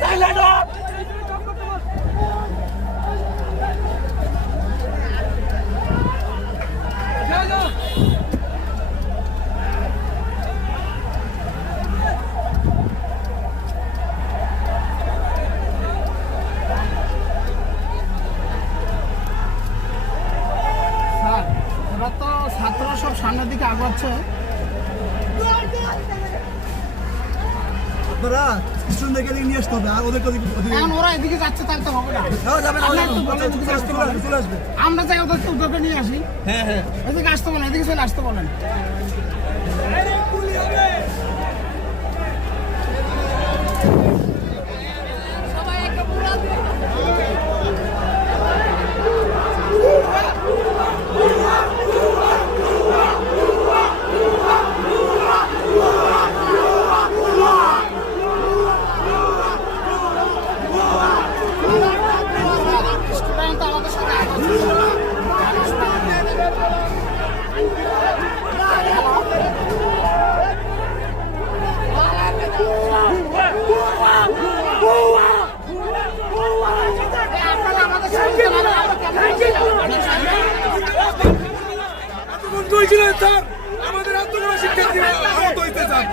Silent silent sir এবার তো ছাত্ররা সব সামনের দিকে আগাচ্ছে। আপনারা স্টুডেন্ট দেখে নিয়ে আসতে হবে আর ওদেরকে ওদিকে এখন ওরা এদিকে যাচ্ছে তাহলে তো হবে না। চলে আসবে। চলে আসবে। আমরা যাই ওদেরকে ওদেরকে নিয়ে আসি। হ্যাঁ হ্যাঁ। এদিকে আসতে বলেন এদিকে চলে আসতে বলেন স্টুডেন্ট আমাদের সাথে আছে। আপনারা আমাদের সাথে চলেন, আমরা স্যার। আমাদের শিক্ষার্থীরা আহত হইতে চান